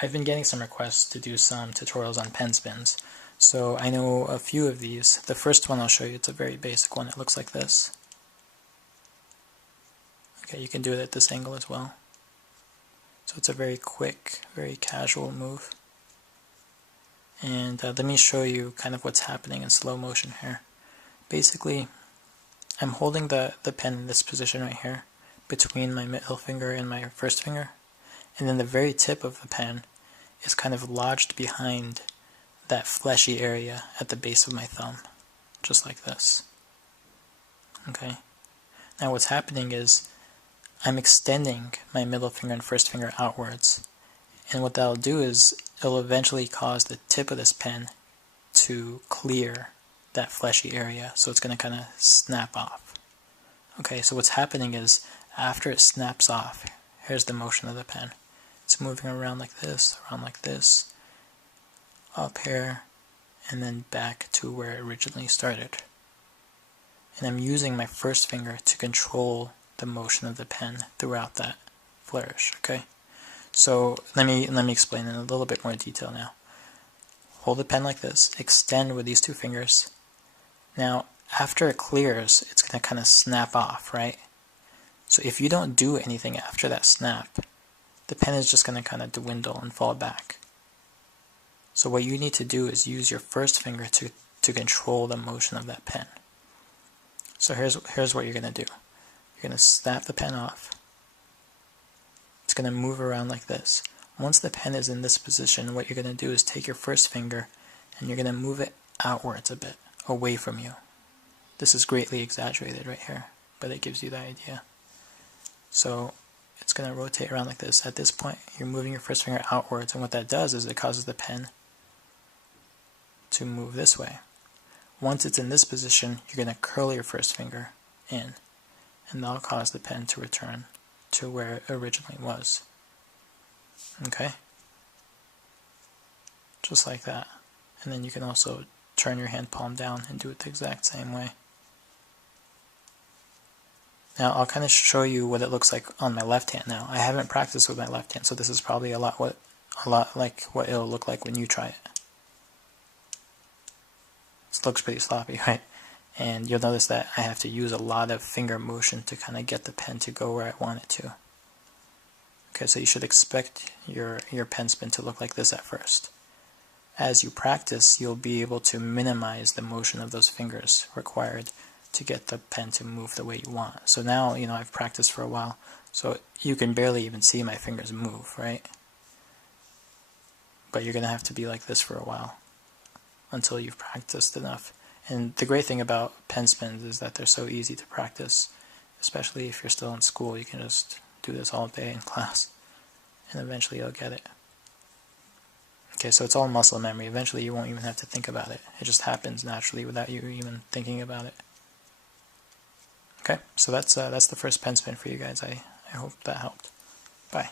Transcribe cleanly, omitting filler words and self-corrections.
I've been getting some requests to do some tutorials on pen spins, so I know a few of these. The first one I'll show you, it's a very basic one. It looks like this. Okay, you can do it at this angle as well. So it's a very quick, very casual move. And let me show you kind of what's happening in slow motion here. Basically, I'm holding the pen in this position right here, between my middle finger and my first finger, and then the very tip of the pen is kind of lodged behind that fleshy area at the base of my thumb, just like this. Okay. Now what's happening is I'm extending my middle finger and first finger outwards, and what that'll do is it'll eventually cause the tip of this pen to clear that fleshy area, so it's going to kind of snap off. Okay, so what's happening is after it snaps off, here's the motion of the pen. It's moving around like this, up here, and then back to where it originally started. And I'm using my first finger to control the motion of the pen throughout that flourish, okay? So let me explain in a little bit more detail now. Hold the pen like this, extend with these two fingers. Now, after it clears, it's going to kind of snap off, right? So if you don't do anything after that snap, the pen is just going to kind of dwindle and fall back. So what you need to do is use your first finger to control the motion of that pen. So here's what you're going to do. You're going to snap the pen off. It's going to move around like this. Once the pen is in this position, what you're going to do is take your first finger and you're going to move it outwards a bit, away from you. This is greatly exaggerated right here, but it gives you the idea. So it's going to rotate around like this. At this point, you're moving your first finger outwards, and what that does is it causes the pen to move this way. Once it's in this position, you're going to curl your first finger in, and that'll cause the pen to return to where it originally was. Okay? Just like that. And then you can also turn your hand palm down and do it the exact same way. Now I'll kind of show you what it looks like on my left hand now. I haven't practiced with my left hand, so this is probably a lot like what it'll look like when you try it. This looks pretty sloppy, right? And you'll notice that I have to use a lot of finger motion to kind of get the pen to go where I want it to. Okay, so you should expect your pen spin to look like this at first. As you practice, you'll be able to minimize the motion of those fingers required to get the pen to move the way you want. So now, I've practiced for a while, so you can barely even see my fingers move, right? But you're going to have to be like this for a while until you've practiced enough. And the great thing about pen spins is that they're so easy to practice, especially if you're still in school. You can just do this all day in class, and eventually you'll get it. Okay, so it's all muscle memory. Eventually you won't even have to think about it. It just happens naturally without you even thinking about it. Okay, so that's the first pen spin for you guys. I hope that helped. Bye.